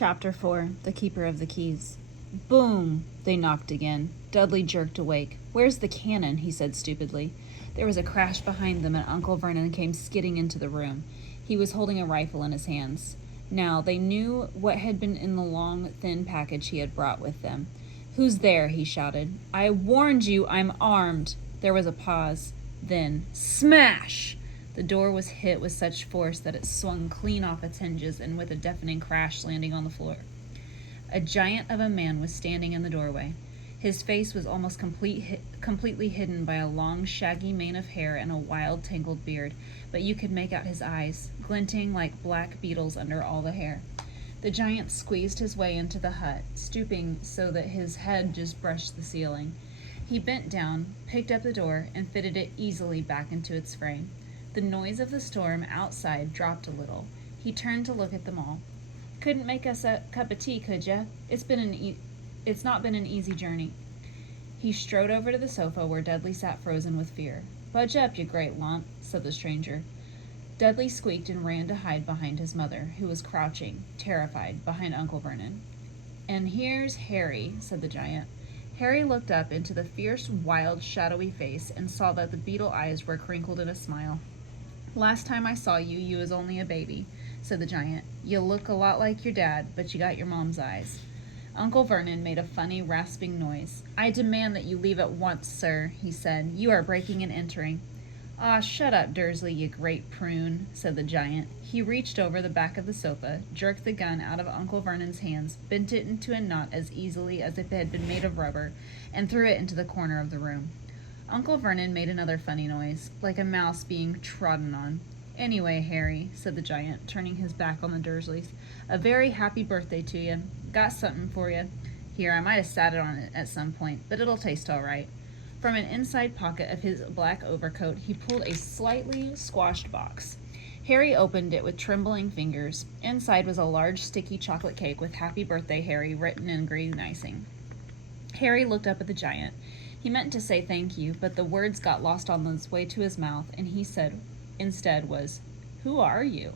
Chapter 4 The Keeper of the Keys. Boom! They knocked again. Dudley jerked awake. "Where's the cannon?" he said stupidly. There was a crash behind them, and Uncle Vernon came skidding into the room. He was holding a rifle in his hands. Now, they knew what had been in the long, thin package he had brought with them. "Who's there?" he shouted. "I warned you, I'm armed." There was a pause. Then, smash! The door was hit with such force that it swung clean off its hinges and with a deafening crash landing on the floor. A giant of a man was standing in the doorway. His face was almost completely hidden by a long, shaggy mane of hair and a wild, tangled beard, but you could make out his eyes, glinting like black beetles under all the hair. The giant squeezed his way into the hut, stooping so that his head just brushed the ceiling. He bent down, picked up the door, and fitted it easily back into its frame. The noise of the storm outside dropped a little. He turned to look at them all. "Couldn't make us a cup of tea, could ya? It's not been an easy journey." He strode over to the sofa where Dudley sat frozen with fear. "Budge up, you great lump," said the stranger. Dudley squeaked and ran to hide behind his mother, who was crouching, terrified, behind Uncle Vernon. "And here's Harry," said the giant. Harry looked up into the fierce, wild, shadowy face and saw that the beetle eyes were crinkled in a smile. "Last time I saw you, you was only a baby," said the giant. "You look a lot like your dad, but you got your mom's eyes." Uncle Vernon made a funny, rasping noise. "I demand that you leave at once, sir," he said. "You are breaking and entering." "Aw, shut up, Dursley, you great prune," said the giant. He reached over the back of the sofa, jerked the gun out of Uncle Vernon's hands, bent it into a knot as easily as if it had been made of rubber, and threw it into the corner of the room. Uncle Vernon made another funny noise, like a mouse being trodden on. "Anyway, Harry," said the giant, turning his back on the Dursleys, "a very happy birthday to you. Got something for you. Here, I might have sat it on it at some point, but it'll taste all right." From an inside pocket of his black overcoat, he pulled a slightly squashed box. Harry opened it with trembling fingers. Inside was a large, sticky chocolate cake with "Happy Birthday, Harry" written in green icing. Harry looked up at the giant. He meant to say thank you, but the words got lost on his way to his mouth, and he said instead was, "Who are you?"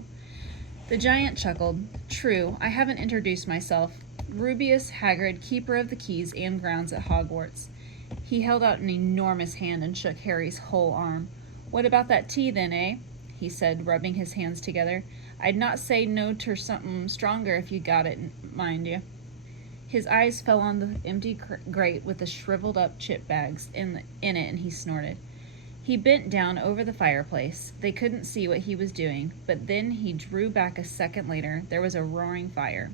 The giant chuckled. "True, I haven't introduced myself. Rubeus Hagrid, keeper of the keys and grounds at Hogwarts." He held out an enormous hand and shook Harry's whole arm. "What about that tea, then, eh?" he said, rubbing his hands together. "I'd not say no ter something stronger if you got it, mind you." His eyes fell on the empty grate with the shriveled-up chip bags in it, and he snorted. He bent down over the fireplace. They couldn't see what he was doing, but then he drew back a second later. There was a roaring fire.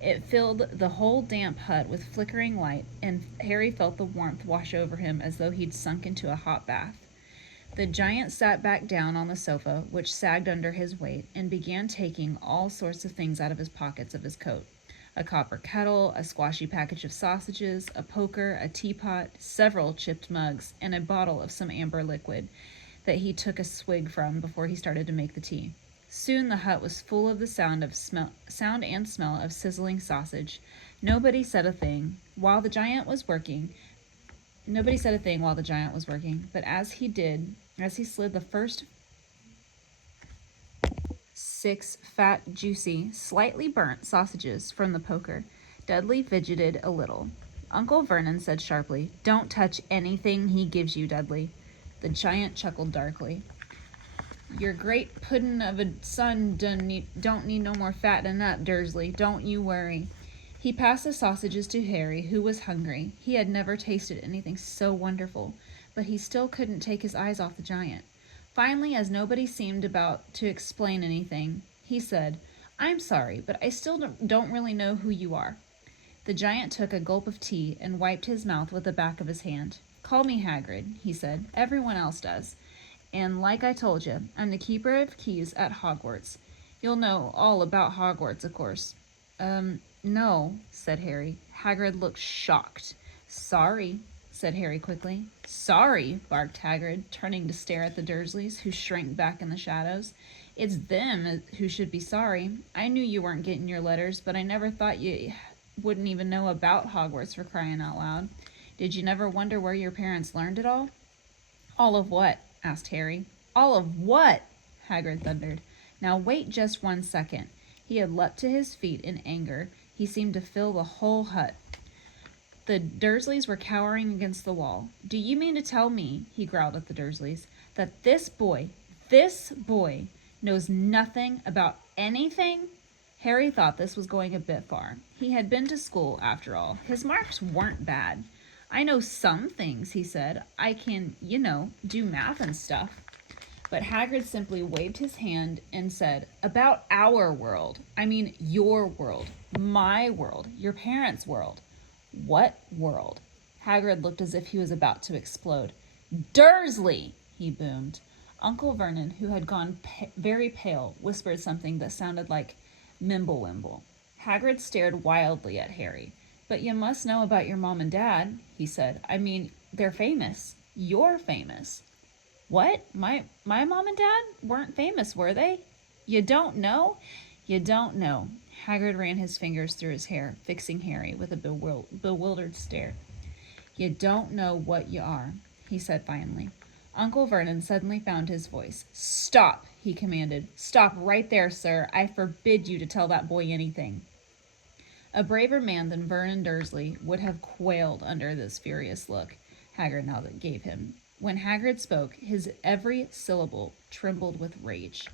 It filled the whole damp hut with flickering light, and Harry felt the warmth wash over him as though he'd sunk into a hot bath. The giant sat back down on the sofa, which sagged under his weight, and began taking all sorts of things out of his pockets of his coat. A copper kettle, a squashy package of sausages, a poker, a teapot, several chipped mugs, and a bottle of some amber liquid that he took a swig from before he started to make the tea. Soon the hut was full of the sound and smell of sizzling sausage. Nobody said a thing while the giant was working, but as he slid the first 6 fat, juicy, slightly burnt sausages from the poker, Dudley fidgeted a little. Uncle Vernon said sharply, "Don't touch anything he gives you, Dudley." The giant chuckled darkly. "Your great puddin' of a son don't need no more fattening up, Dursley. Don't you worry." He passed the sausages to Harry, who was hungry. He had never tasted anything so wonderful, but he still couldn't take his eyes off the giant. Finally, as nobody seemed about to explain anything, he said, "I'm sorry, but I still don't really know who you are." The giant took a gulp of tea and wiped his mouth with the back of his hand. "Call me Hagrid," he said. "Everyone else does. And like I told you, I'm the keeper of keys at Hogwarts. You'll know all about Hogwarts, of course." No," said Harry. Hagrid looked shocked. "Sorry," said Harry quickly. "Sorry," barked Hagrid, turning to stare at the Dursleys, who shrank back in the shadows. "It's them who should be sorry. I knew you weren't getting your letters, but I never thought you wouldn't even know about Hogwarts, for crying out loud. Did you never wonder where your parents learned it all?" "All of what?" asked Harry. "All of what?" Hagrid thundered. "Now wait just 1 second." He had leapt to his feet in anger. He seemed to fill the whole hut. The Dursleys were cowering against the wall. "Do you mean to tell me," he growled at the Dursleys, "that this boy, knows nothing about anything?" Harry thought this was going a bit far. He had been to school, after all. His marks weren't bad. "I know some things," he said. "I can, do math and stuff." But Hagrid simply waved his hand and said, "About our world. I mean your world, my world, your parents' world." "What world?" Hagrid looked as if he was about to explode. "Dursley!" he boomed. Uncle Vernon, who had gone very pale, whispered something that sounded like Mimblewimble. Hagrid stared wildly at Harry. "But you must know about your mom and dad," he said. "I mean, they're famous. You're famous." "What? My mom and dad weren't famous, were they?" "You don't know? You don't know." Hagrid ran his fingers through his hair, fixing Harry with a bewildered stare. "You don't know what you are," he said finally. Uncle Vernon suddenly found his voice. "Stop," he commanded. "Stop right there, sir. I forbid you to tell that boy anything." A braver man than Vernon Dursley would have quailed under this furious look Hagrid now gave him. When Hagrid spoke, his every syllable trembled with rage.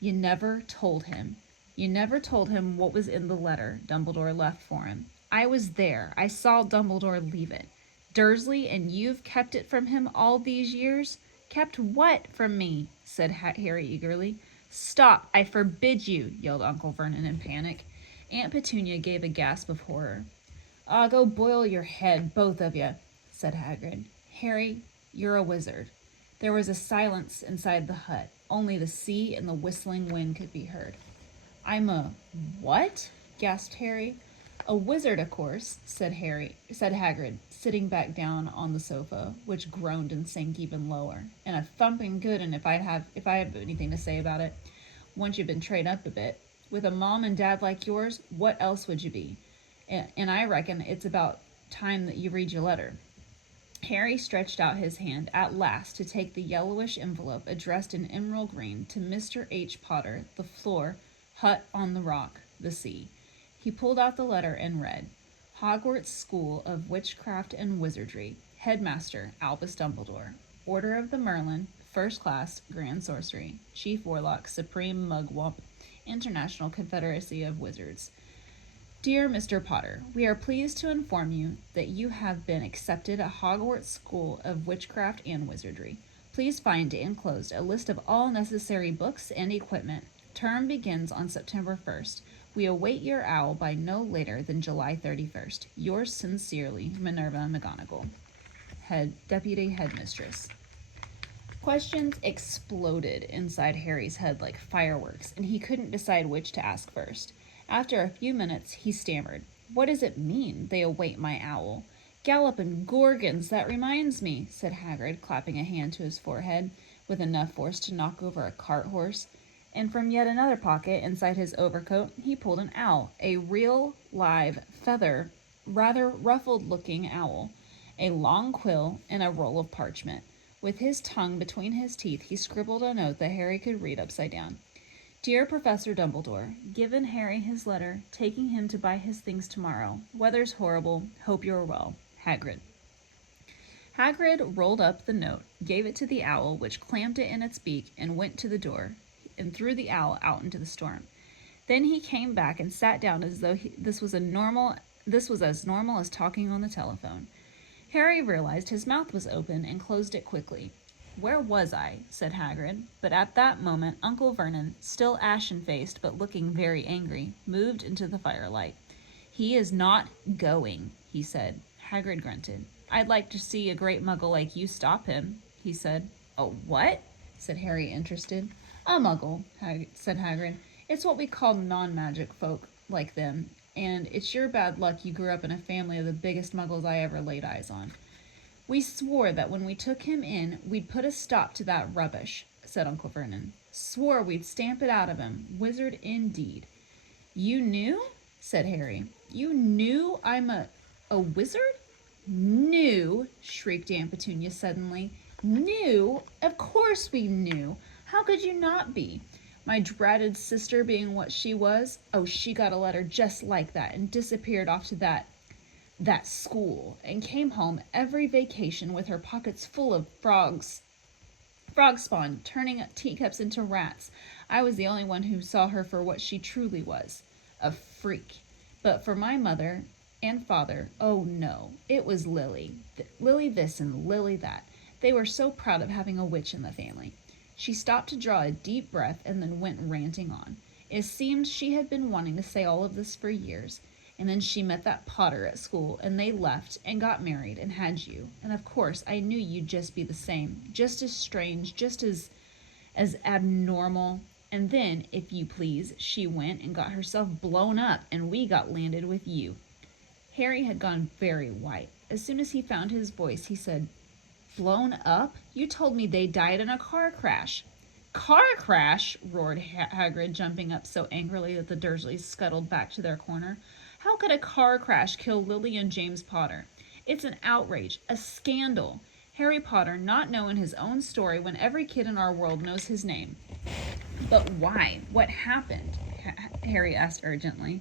"You never told him. You never told him what was in the letter Dumbledore left for him. I was there. I saw Dumbledore leave it. Dursley, and you've kept it from him all these years?" "Kept what from me?" said Harry eagerly. "Stop! I forbid you!" yelled Uncle Vernon in panic. Aunt Petunia gave a gasp of horror. "Ah, go boil your head, both of you," said Hagrid. "Harry, you're a wizard." There was a silence inside the hut. Only the sea and the whistling wind could be heard. "I'm a what?" gasped Harry. "A wizard, of course," said Hagrid, sitting back down on the sofa, which groaned and sank even lower. "And a thumping good un if I have anything to say about it. Once you've been trained up a bit. With a mom and dad like yours, what else would you be? And I reckon it's about time that you read your letter." Harry stretched out his hand at last to take the yellowish envelope addressed in emerald green to Mr. H. Potter, the floor, hut on the rock, the sea. He pulled out the letter and read, "Hogwarts School of Witchcraft and Wizardry, Headmaster Albus Dumbledore, Order of the Merlin, First Class, Grand Sorcery, Chief Warlock, Supreme Mugwump, International Confederacy of Wizards. Dear Mr. Potter, we are pleased to inform you that you have been accepted at Hogwarts School of Witchcraft and Wizardry. Please find enclosed a list of all necessary books and equipment. Term begins on September 1st. We await your owl by no later than July 31st. Yours sincerely, Minerva McGonagall, Deputy Headmistress." Questions exploded inside Harry's head like fireworks, and he couldn't decide which to ask first. After a few minutes, he stammered, "What does it mean, they await my owl?" "Galloping Gorgons, that reminds me," said Hagrid, clapping a hand to his forehead with enough force to knock over a cart horse. And from yet another pocket inside his overcoat, he pulled an owl, a real, live, feather, rather ruffled-looking owl, a long quill, and a roll of parchment. With his tongue between his teeth, he scribbled a note that Harry could read upside down. "Dear Professor Dumbledore, given Harry his letter, taking him to buy his things tomorrow. Weather's horrible. Hope you're well. Hagrid." Hagrid rolled up the note, gave it to the owl, which clamped it in its beak and went to the door, and threw the owl out into the storm. Then he came back and sat down as though this was as normal as talking on the telephone. Harry realized his mouth was open and closed it quickly. "Where was I?" said Hagrid, but at that moment Uncle Vernon, still ashen-faced but looking very angry, moved into the firelight. "He is not going," he said. Hagrid grunted. "I'd like to see a great muggle like you stop him," he said. "A what?" said Harry, interested. "A muggle," said Hagrid. "It's what we call non-magic folk like them, and it's your bad luck you grew up in a family of the biggest muggles I ever laid eyes on." "We swore that when we took him in, we'd put a stop to that rubbish," said Uncle Vernon. "Swore we'd stamp it out of him. Wizard indeed." "You knew?" said Harry. "You knew I'm a wizard?" "Knew?" shrieked Aunt Petunia suddenly. "Knew? Of course we knew. How could you not be? My dreaded sister being what she was, oh, she got a letter just like that and disappeared off to that school and came home every vacation with her pockets full of frog spawn, turning teacups into rats. I was the only one who saw her for what she truly was, a freak. But for my mother and father, oh no, it was Lily. Lily this and Lily that. They were so proud of having a witch in the family. She stopped to draw a deep breath and then went ranting on. It seemed she had been wanting to say all of this for years. And then she met that Potter at school, and they left and got married and had you. And of course, I knew you'd just be the same, just as strange, just as abnormal. And then, if you please, she went and got herself blown up, and we got landed with you. Harry had gone very white. As soon as he found his voice, he said, "Blown up? You told me they died in a car crash." "Car crash?" roared Hagrid, jumping up so angrily that the Dursleys scuttled back to their corner. "How could a car crash kill Lily and James Potter? It's an outrage, a scandal. Harry Potter not knowing his own story when every kid in our world knows his name." "But why? What happened?" Harry asked urgently.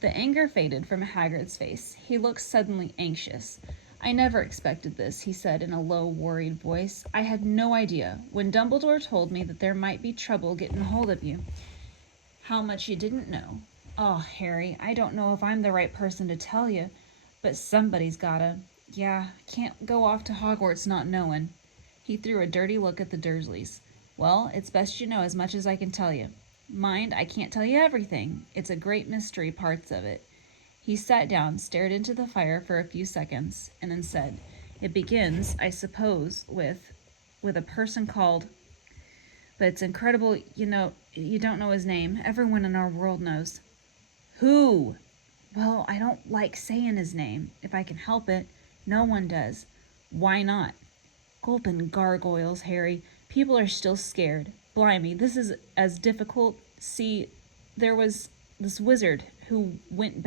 The anger faded from Hagrid's face. He looked suddenly anxious. "I never expected this," he said in a low, worried voice. "I had no idea. When Dumbledore told me that there might be trouble getting hold of you, how much you didn't know. Oh, Harry, I don't know if I'm the right person to tell you, but somebody's gotta. Yeah, can't go off to Hogwarts not knowing." He threw a dirty look at the Dursleys. "Well, it's best you know as much as I can tell you. Mind, I can't tell you everything. It's a great mystery, parts of it." He sat down, stared into the fire for a few seconds, and then said, "It begins, I suppose, with a person called, but it's incredible, you don't know his name. Everyone in our world knows." "Who?" "Well, I don't like saying his name, if I can help it. No one does." "Why not?" "Gulpin' gargoyles, Harry. People are still scared. Blimey, this is as difficult. See, there was this wizard who went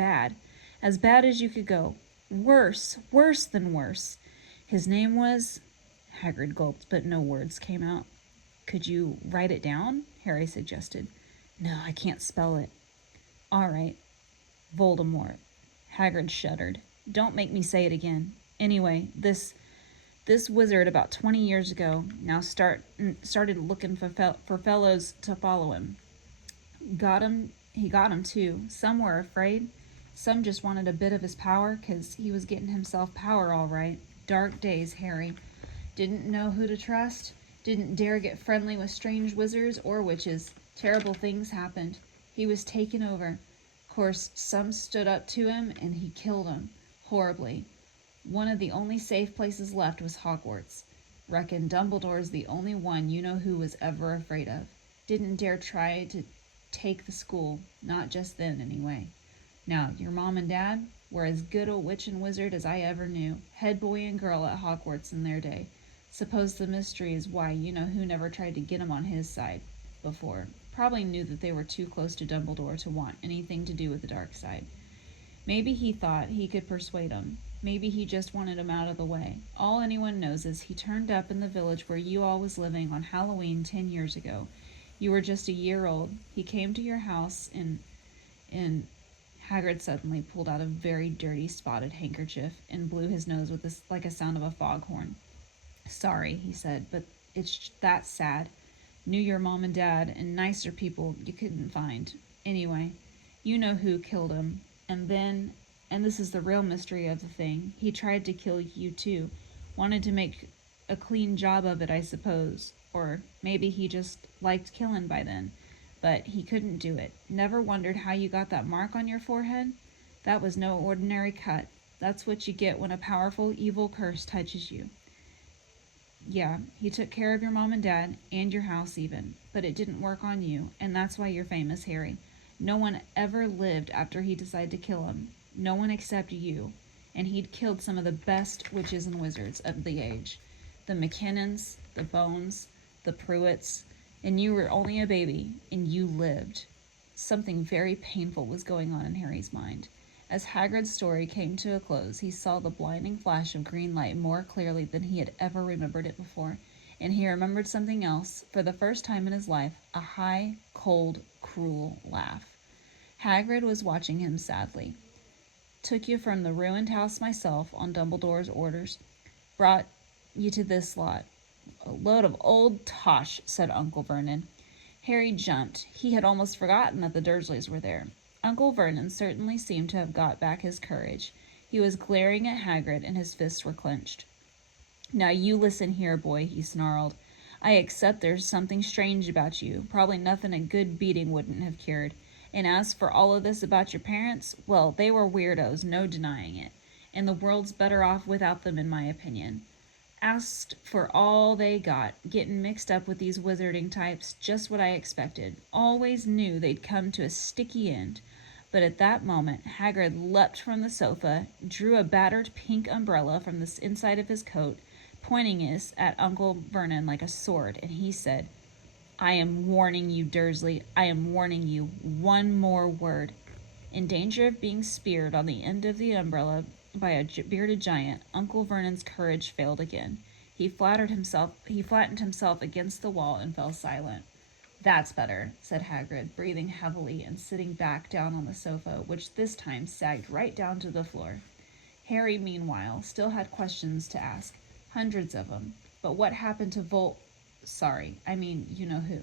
as bad as you could go. Worse than worse. His name was—" Hagrid gulped, but no words came out. "Could you write it down?" Harry suggested. "No, I can't spell it." "All right. Voldemort." Hagrid shuddered. "Don't make me say it again. Anyway, this wizard about 20 years ago now started looking for fellows to follow him. He got him too. Some were afraid. Some just wanted a bit of his power, 'cause he was getting himself power all right. Dark days, Harry. Didn't know who to trust. Didn't dare get friendly with strange wizards or witches. Terrible things happened. He was taken over. Course, some stood up to him, and he killed 'em. Horribly. One of the only safe places left was Hogwarts. Reckon Dumbledore's the only one you know who was ever afraid of. Didn't dare try to take the school, not just then anyway. Now, your mom and dad were as good a witch and wizard as I ever knew. Head boy and girl at Hogwarts in their day. Suppose the mystery is why you know who never tried to get him on his side before. Probably knew that they were too close to Dumbledore to want anything to do with the dark side. Maybe he thought he could persuade him. Maybe he just wanted him out of the way. All anyone knows is he turned up in the village where you all was living on Halloween 10 years ago. You were just a year old. He came to your house in Hagrid suddenly pulled out a very dirty spotted handkerchief and blew his nose with this like a sound of a foghorn. "Sorry," he said, "but it's that sad. Knew your mom and dad and nicer people you couldn't find. Anyway, you know who killed him. And then, and this is the real mystery of the thing, he tried to kill you too. Wanted to make a clean job of it, I suppose. Or maybe he just liked killing by then. But he couldn't do it. Never wondered how you got that mark on your forehead? That was no ordinary cut. That's what you get when a powerful evil curse touches you. Yeah, he took care of your mom and dad, and your house even. But it didn't work on you, and that's why you're famous, Harry. No one ever lived after he decided to kill him. No one except you. And he'd killed some of the best witches and wizards of the age. The McKinnons, the Bones, the Pruitts, and you were only a baby, and you lived." Something very painful was going on in Harry's mind. As Hagrid's story came to a close, he saw the blinding flash of green light more clearly than he had ever remembered it before. And he remembered something else. For the first time in his life, a high, cold, cruel laugh. Hagrid was watching him sadly. Took you from the ruined house myself on Dumbledore's orders. Brought you to this lot. A load of old tosh, said Uncle Vernon. Harry jumped. He had almost forgotten that the Dursleys were there. Uncle Vernon certainly seemed to have got back his courage. He was glaring at Hagrid, and his fists were clenched. Now you listen here, boy, he snarled. I accept there's something strange about you. Probably nothing a good beating wouldn't have cured. And as for all of this about your parents, well, they were weirdos, no denying it. And the world's better off without them, in my opinion. Asked for all they got, getting mixed up with these wizarding types, just what I expected. Always knew they'd come to a sticky end. But at that moment, Hagrid leapt from the sofa, drew a battered pink umbrella from the inside of his coat, pointing it at Uncle Vernon like a sword, and he said, I am warning you, Dursley. I am warning you. One more word. In danger of being speared on the end of the umbrella by a bearded giant, Uncle Vernon's courage failed again. He flattened himself against the wall and fell silent. That's better, said Hagrid, breathing heavily and sitting back down on the sofa, which this time sagged right down to the floor. Harry, meanwhile, still had questions to ask. Hundreds of them. But what happened to you know who.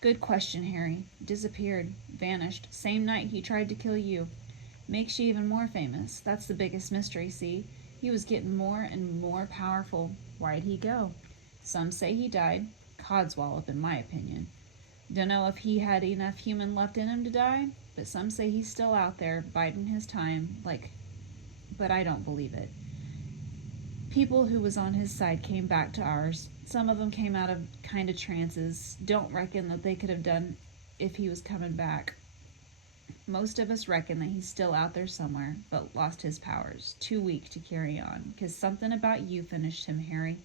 Good question, Harry. Disappeared. Vanished. Same night he tried to kill you. Makes you even more famous. That's the biggest mystery, see? He was getting more and more powerful. Why'd he go? Some say he died. Codswallop, in my opinion. Dunno if he had enough human left in him to die, but some say he's still out there, biding his time, but I don't believe it. People who was on his side came back to ours. Some of them came out of kind of trances. Don't reckon that they could have done if he was coming back. Most of us reckon that he's still out there somewhere, but lost his powers. Too weak to carry on. 'Cause something about you finished him, Harry.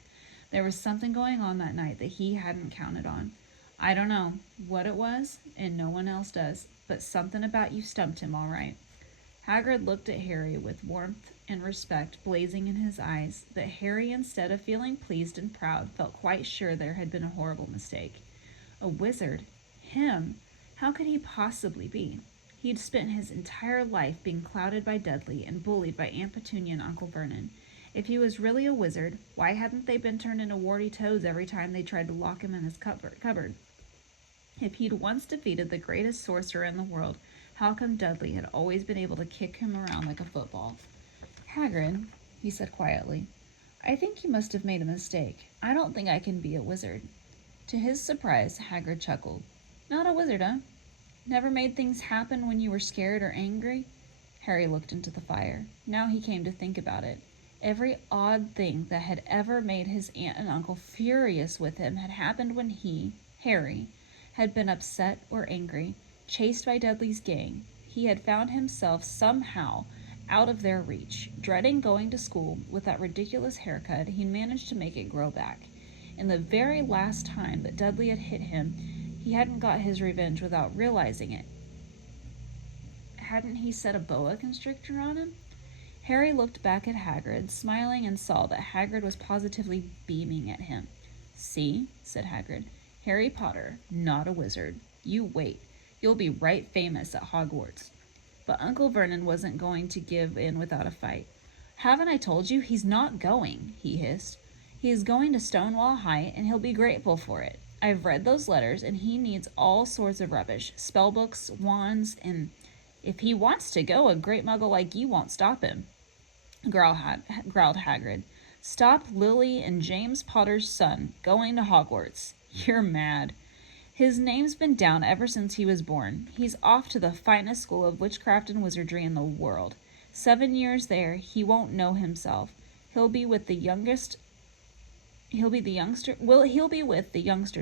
There was something going on that night that he hadn't counted on. I don't know what it was, and no one else does, but something about you stumped him all right. Hagrid looked at Harry with warmth and respect blazing in his eyes, but Harry, instead of feeling pleased and proud, felt quite sure there had been a horrible mistake. A wizard? Him? How could he possibly be? He'd spent his entire life being clouded by Dudley and bullied by Aunt Petunia and Uncle Vernon. If he was really a wizard, why hadn't they been turned into warty toads every time they tried to lock him in his cupboard? If he'd once defeated the greatest sorcerer in the world, how come Dudley had always been able to kick him around like a football? Hagrid, he said quietly, I think you must have made a mistake. I don't think I can be a wizard. To his surprise, Hagrid chuckled. Not a wizard, huh? Never made things happen when you were scared or angry? Harry looked into the fire. Now he came to think about it. Every odd thing that had ever made his aunt and uncle furious with him had happened when he, Harry, had been upset or angry, chased by Dudley's gang. He had found himself somehow out of their reach. Dreading going to school with that ridiculous haircut, he managed to make it grow back. And the very last time that Dudley had hit him, he hadn't got his revenge without realizing it. Hadn't he set a boa constrictor on him? Harry looked back at Hagrid, smiling, and saw that Hagrid was positively beaming at him. See, said Hagrid, Harry Potter, not a wizard. You wait. You'll be right famous at Hogwarts. But Uncle Vernon wasn't going to give in without a fight. Haven't I told you he's not going, he hissed. He is going to Stonewall High, and he'll be grateful for it. I've read those letters, and he needs all sorts of rubbish, spellbooks, wands, and if he wants to go, a great muggle like you won't stop him, growled Hagrid. Stop Lily and James Potter's son going to Hogwarts. You're mad. His name's been down ever since he was born. He's off to the finest school of witchcraft and wizardry in the world. 7 years there, he won't know himself. He'll be with the youngsters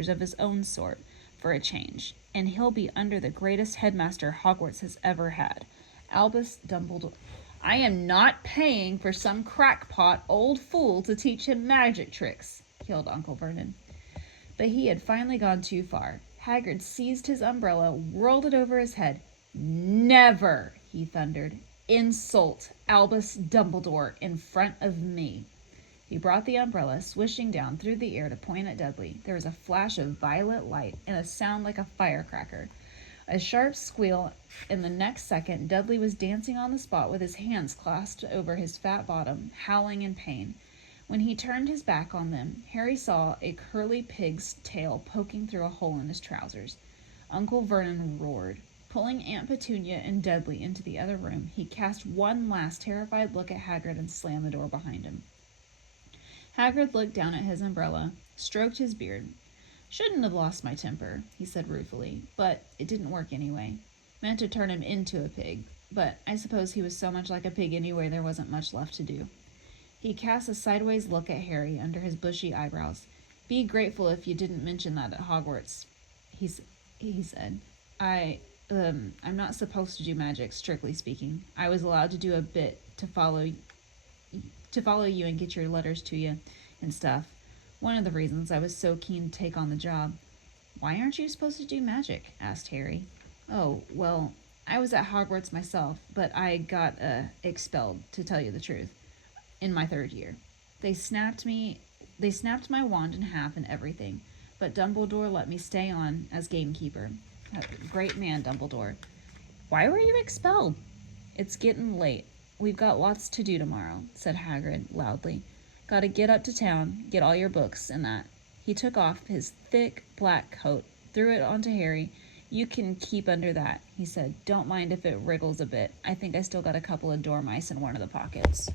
of his own sort for a change, and he'll be under the greatest headmaster Hogwarts has ever had, Albus Dumbledore. I am not paying for some crackpot old fool to teach him magic tricks, yelled Uncle Vernon. But he had finally gone too far. Hagrid seized his umbrella, whirled it over his head. Never, he thundered, insult Albus Dumbledore in front of me. He brought the umbrella, swishing down through the air to point at Dudley. There was a flash of violet light and a sound like a firecracker. A sharp squeal, and the next second Dudley was dancing on the spot with his hands clasped over his fat bottom, howling in pain. When he turned his back on them, Harry saw a curly pig's tail poking through a hole in his trousers. Uncle Vernon roared. Pulling Aunt Petunia and Dudley into the other room, he cast one last terrified look at Hagrid and slammed the door behind him. Hagrid looked down at his umbrella, stroked his beard. "Shouldn't have lost my temper," he said ruefully, "but it didn't work anyway. Meant to turn him into a pig, but I suppose he was so much like a pig anyway there wasn't much left to do." He cast a sideways look at Harry under his bushy eyebrows. "Be grateful if you didn't mention that at Hogwarts," he said. I'm not supposed to do magic, strictly speaking. I was allowed to do a bit to follow you and get your letters to you and stuff. One of the reasons I was so keen to take on the job." "Why aren't you supposed to do magic?" asked Harry. "Oh, well, I was at Hogwarts myself, but I got expelled, to tell you the truth, in my 3rd year. They snapped my wand in half and everything, but Dumbledore let me stay on as gamekeeper. Great man, Dumbledore." "Why were you expelled?" "It's getting late. We've got lots to do tomorrow," said Hagrid loudly. "Gotta get up to town, get all your books and that." He took off his thick black coat, threw it onto Harry. "You can keep under that," he said. "Don't mind if it wriggles a bit. I think I still got a couple of dormice in one of the pockets."